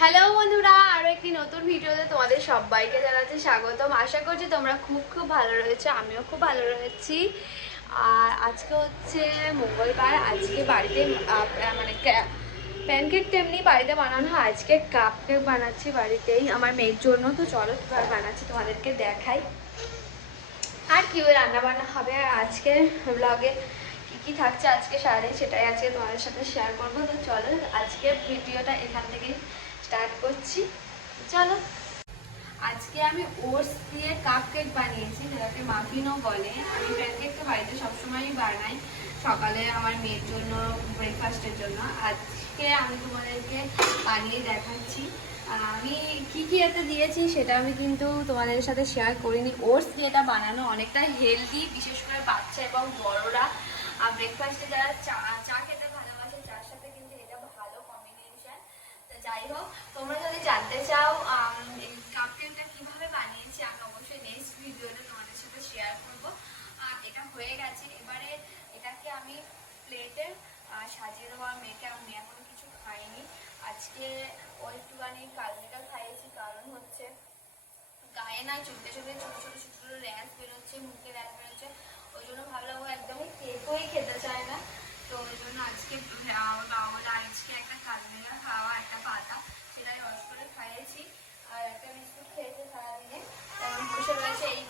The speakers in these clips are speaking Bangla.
হ্যালো বন্ধুরা আরও একটি নতুন ভিডিওতে তোমাদের সবাইকে জানাচ্ছি স্বাগতম। আশা করছি তোমরা খুব খুব ভালো রয়েছো, আমিও খুব ভালো রয়েছি। আর আজকে হচ্ছে মঙ্গলবার, আজকে বাড়িতে মানে প্যানকেক তেমনি বাড়িতে বানানো হয়। আজকে কাপ কেক বানাচ্ছি বাড়িতেই, আমার মেয়ের জন্য। তো চলো বানাচ্ছি, তোমাদেরকে দেখাই। আর কী রান্না বান্না হবে, আর আজকে ব্লগে কী কী থাকছে আজকে সারাদিন, সেটাই আজকে তোমাদের সাথে শেয়ার করব। তো চলো আজকে ভিডিওটা এখান থেকেই স্টার্ট করছি। চলো। আজকে আমি ওটস দিয়ে কাপ কেক বানিয়েছি, যেটাকে মাফিনও বলে। আমি প্যানকেকটা বাড়িতে সবসময়ই বানাই। সকালে আমার মেয়ের জন্য ব্রেকফাস্টের জন্য। আজকে আমি তোমাদেরকে বানিয়ে দেখাচ্ছি। আমি কি কি এতে দিয়েছি সেটা আমি কিন্তু তোমাদের সাথে শেয়ার করিনি। ওটস দিয়ে এটা বানানো অনেকটা হেলদি বিশেষ করে বাচ্চা এবং বড়রা। আর ব্রেকফাস্টে যারা চা চা খেতে ভালোবাসে চার সাথে কিন্তু এটা ভালো কম্বিনেশন তো যাই হোক তোমরা যদি জানতে চাও কাপকেকটা কীভাবে বানিয়েছি, আমি অবশ্যই নেক্সট ভিডিওতে তোমাদের সাথে শেয়ার করব। এটা হয়ে গেছে, এবারে এটাকে আমি প্লেটে সাজিয়ে দেবো। আর মেয়েকে আমি এখনও কিছু খাইনি। আজকে ও একটুখানি কালমিটা খাইয়েছি, কারণ হচ্ছে গায়ে না চুলতে চুলতে ছোট ছোট ছোট ছোট র্যাশ বেরোচ্ছে, মুখে র্যাশ বেরোচ্ছে। ওই জন্য ভাবলাম ও একদমই কেকই খেতে চায় না। তো ওই জন্য আজকে বলে আজকে একটা খাওয়া, একটা পাতা, সেটাই রস করে খাইয়েছি। আর একটা বসে রয়েছে এই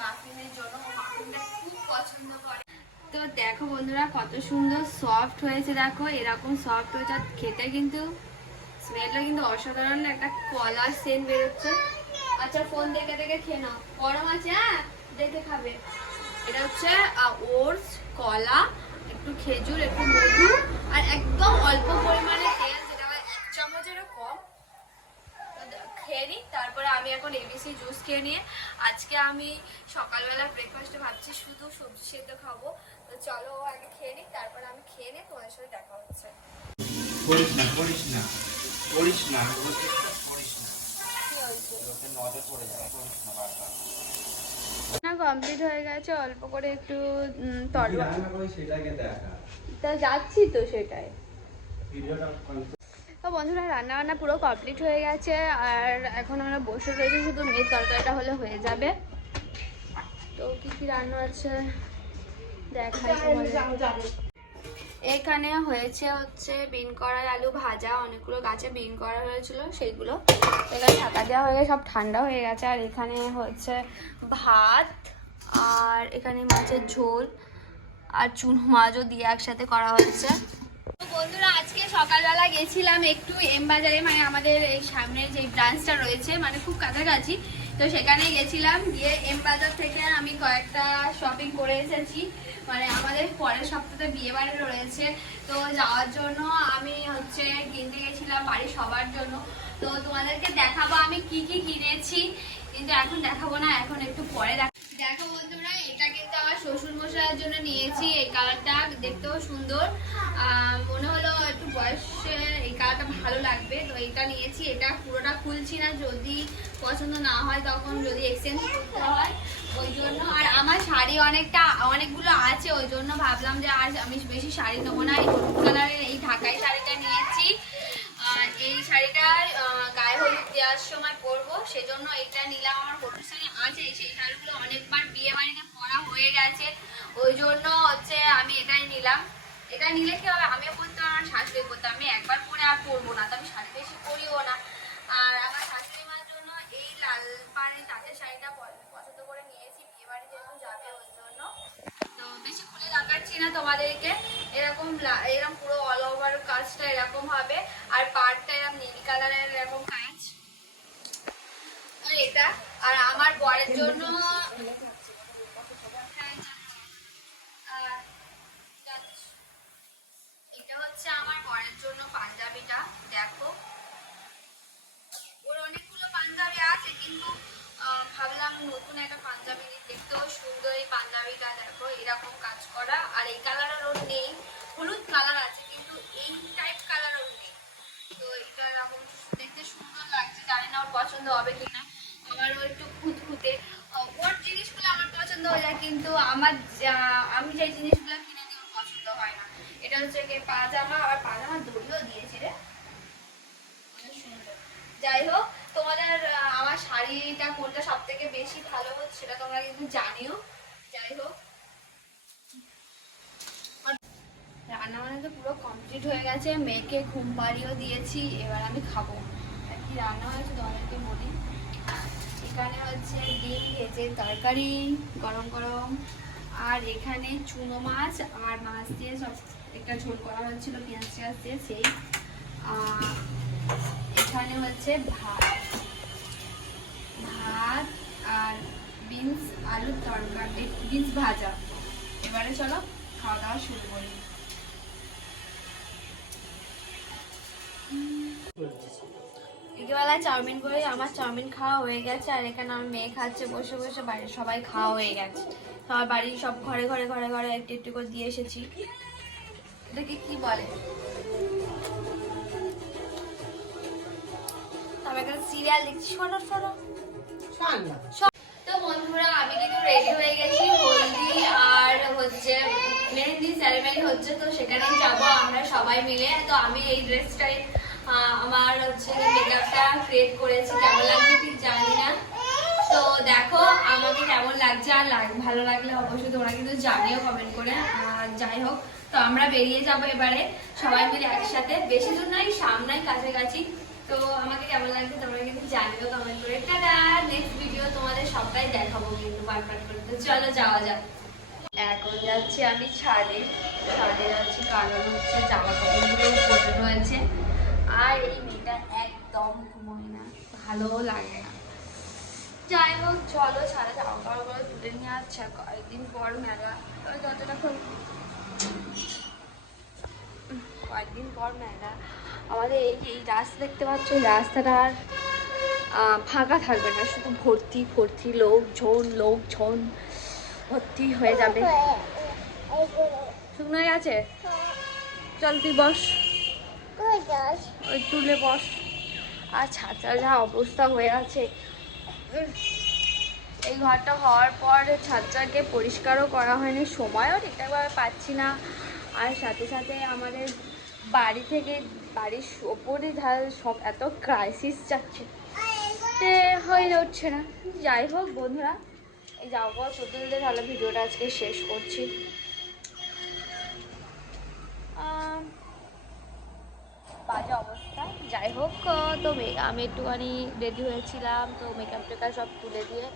জন্য। খুব পছন্দ করে। তো দেখো বন্ধুরা, কত সুন্দর সফট হয়েছে, দেখো। এরকম সফট হয়েছে খেতে কিন্তু স্মেলটা কিন্তু অসাধারণ, একটা কলার সেন্ট বেরোচ্ছে। আচ্ছা ফোন দেখে দেখে খেয়ে নাও। গরম আছে হ্যাঁ? দেখে খাবে। এটা হচ্ছে ওটস কলা একটু খেজুর একটু মধু আর একদম অল্প পরিমাণে তেল যেটা হয় এক চামচেরও কম। খেয়ে নিই তারপরে আমি এখন এবিসি জুস খেয়ে নিয়ে আজকে আমি সকালবেলা ব্রেকফাস্টে ভাবছি শুধু সবজি সেদ্ধ খাব। তো চলো ও আগে খেয়ে নিই তারপরে আমি খেয়ে নিই তোমাদের সাথে দেখা হচ্ছে। করিস না করিস না করিস না করিস না। নজর পড়ে যাবে করিস না না কমপ্লিট হয়ে গেছে অল্প করে একটু উম, তরবা রান্না করি সেটাকে দেখা। তা যাচ্ছি তো সেটাই। তো বন্ধুরা রান্না বান্না পুরো কমপ্লিট হয়ে গেছে আর এখন আমরা বসে রয়েছি শুধু মেয়ের তরকারিটা হলে হয়ে যাবে। তো কি কি রান্না আছে? দেখাই। এখানে হয়েছে হচ্ছে বিন কড়াই, আলু ভাজা, অনেকগুলো গাছে বিন করা হয়েছিল, সেইগুলো এখানে ঢাকা দেওয়া হয়ে সব ঠান্ডা হয়ে গেছে। আর এখানে হচ্ছে ভাত আর এখানে মাছের ঝোল আর চুনো মাছও দিয়ে একসাথে করা হয়েছে। বন্ধুরা, আজকে সকালবেলা গেছিলাম একটু এম বাজারে মানে আমাদের এই সামনের যে ব্রাঞ্চটা রয়েছে মানে খুব কাছাকাছি। তো সেখানে গেছিলাম, গিয়ে এম বাজার থেকে আমি কয়েকটা শপিং করে এসেছি। মানে আমাদের পরের সপ্তাহে বিয়ে বাড়ি রয়েছে। তো যাওয়ার জন্য আমি হচ্ছে কিনতে গেছিলাম বাড়ির সবার জন্য। তো তোমাদেরকে দেখাবো আমি কি কি কিনেছি। কিন্তু এখন দেখাবো না, এখন একটু পরে দেখ বন্ধুরা, এটা কিন্তু আমার শ্বশুর মশার জন্য নিয়েছি। এই কালারটা দেখতেও সুন্দর। মনে হলো একটু বয়সে এই কালারটা ভালো লাগবে। তো এটা নিয়েছি। এটা পুরোটা খুলছি না। যদি পছন্দ না হয় তখন যদি এক্সচেঞ্জ করতে হয়, ওই জন্য। আর আমার শাড়ি অনেকটা, অনেকগুলো আছে, ওই জন্য ভাবলাম যে আর আমি বেশি শাড়ি নেব না। এই হলুদ কালারের এই ঢাকাই শাড়িটা নিয়েছি। এই শাড়িটা গায়ে হলুদ দেওয়ার সময় পরবো, সেজন্য এটা নিলাম। আমার হলুদ শাড়ি আছে, সেই শাড়িগুলো অনেকবার বিয়ে বাড়িতে পরা হয়ে গেছে। ওই জন্য হচ্ছে আমি এটাই নিলাম। এটা নিলে কি হবে? আমিও পরতে আমার শাশুড়ি পরতে আমি একবার পরে আর পরবো না, তো আমি শাড়ি বেশি পরিও না। আর আমার শাশুড়ি মার জন্য এই লাল পাড়ের তাঁতের শাড়িটা প- না তোমাদেরকে? এরকম এরকম পুরো অল ওভার কাজটা এরকম হবে। আর পার্টটা এরকম নীল কালারের এরকম কাজ। এটা, আর আমার বরের জন্য কাজ করা, আর এই কালারের ওর নেই, হলুদ কালার আছে, কিন্তু এই টাইপ কালার ওর নেই। তো এটা এরকম দেখতে সুন্দর লাগছে, জানি না ওর পছন্দ হবে কিনা। আমার ও একটু খুঁতখুঁতে। ওর জিনিসগুলো আমার পছন্দ হয়ে যায় কিন্তু আমার আমি যে জিনিসগুলো কিনে দিই, ওর পছন্দ হয় না। এটা হচ্ছে কি পাজামা আর পাজামা দড়িও দিয়েছে রে। সুন্দর। যাই হোক, তোমাদের আমার শাড়িটা কোনটা সব থেকে বেশি ভালো হচ্ছে সেটা তোমরা কিন্তু জানিও। যাই হোক। রান্না বান্না তো পুরো কমপ্লিট হয়ে গেছে। মেয়েকে ঘুম পাড়িয়েও দিয়েছি, এবার আমি খাব। আর কি রান্না হয়েছে তোমাদেরকে বলি। এখানে হচ্ছে ডিম ভেজে তরকারি, গরম গরম। আর এখানে চুনো মাছ আর মাছ দিয়ে সব একটা ঝোল করা হয়েছিল, পেঁয়াজ টেঁয়াজ দিয়ে সেই। এখানে হচ্ছে ভাত। ভাত আর বিনস, আলুর তরকারি, বিনস ভাজা। এবারে চলো খাওয়া দাওয়া শুরু করি। বিকেলবেলা চাউমিন করে আমার চাউমিন খাওয়া হয়ে গেছে আর এখানে আমার মেয়ে খাচ্ছে বসে বসে বাড়ির সবাই খাওয়া হয়ে গেছে। সবার বাড়ির সব ঘরে ঘরে ঘরে ঘরে একটু একটু করে দিয়ে এসেছি। এটাকে কি বলে? তবে সিরিয়াল দেখছি তো বন্ধুরা আমি কিন্তু রেডি হয়ে গেছি হলদি আর হচ্ছে মেহেন্দি সেরেমনি হচ্ছে তো সেখানে যাব। সবাই মিলে। তো আমি এই ড্রেসটাই আমার হচ্ছে মেকআপটা ক্রিয়েট করেছি। কেমন লাগছে ঠিক জানি না। তো দেখো, আমাকে কেমন লাগছে আর লাগ, ভালো লাগলে অবশ্যই তোমরা কিন্তু জানিও কমেন্ট করে। যাই হোক, তো আমরা বেরিয়ে যাব এবারে। সবাই মিলে একসাথে। বেশি দূর নয়, সামনাই কাছাকাছি। তো আমাকে কেমন লাগছে তোমরা কিন্তু জানিও কমেন্ট করে। টাটা! নেক্সট ভিডিও তোমাদের সবটাই দেখাবো কিন্তু পারপার করে তো চলো, যাওয়া যাক। এখন যাচ্ছি আমি ছাদে। ছাদে যাচ্ছি কারণ হচ্ছে জামা কাপড়গুলো পরে রয়েছে। আর এই মেয়েটা একদম ঘুমোয় না, ভালো লাগে না। যাই হোক, চলো ছাদে জামা কাপড়গুলো তুলে নিয়ে আসছে। কয়েকদিন পর মেলা ওই দরজাটা কয়েকদিন পর মেলা। আমাদের এই যে এই রাস্তা দেখতে পাচ্ছ, রাস্তাটা আর ফাঁকা থাকবে না। শুধু ভর্তি ভর্তি লোকজন লোকজন। ভর্তি হয়ে যাবে। শুকনো হয়ে গেছে? চল তুই বস। ওই তুলে বস। আর ছাঁচা যা অবস্থা হয়ে আছে। এই ঘরটা হওয়ার পর ছাদটাকে পরিষ্কারও করা হয়নি, সময়ও ঠিকঠাকভাবে পাচ্ছি না। আর সাথে সাথে আমাদের বাড়ি থেকে বাড়ির ওপরে ধার সব এত ক্রাইসিস যাচ্ছে। হয়ে উঠছে না। যাই হোক বন্ধুরা এই যাওয়া পাওয়া তাহলে ভিডিওটা আজকে শেষ করছি। বাজে অবস্থা। যাই হোক তো আমি একটুখানি রেডি হয়েছিলাম, তো মেকআপ টেকআপ সব তুলে দিয়ে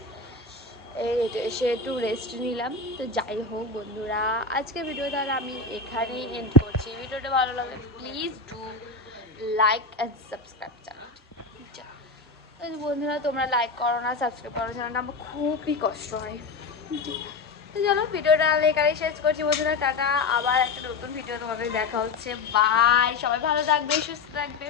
এসে একটু রেস্ট নিলাম। তো যাই হোক বন্ধুরা আজকে ভিডিও তাহলে আমি এখানেই এন্ড করছি। ভিডিওটা ভালো লাগলে please do like and subscribe channel বন্ধুরা, তোমরা লাইক করো না সাবস্ক্রাইব করো চ্যানেলটা আমার খুবই কষ্ট হয়। তো চলো, ভিডিওটা এখানেই শেষ করছি বন্ধুরা, টাটা, আবার একটা নতুন ভিডিও তোমাদের দেখা হচ্ছে। বাই সবাই ভালো থাকবে, সুস্থ থাকবে।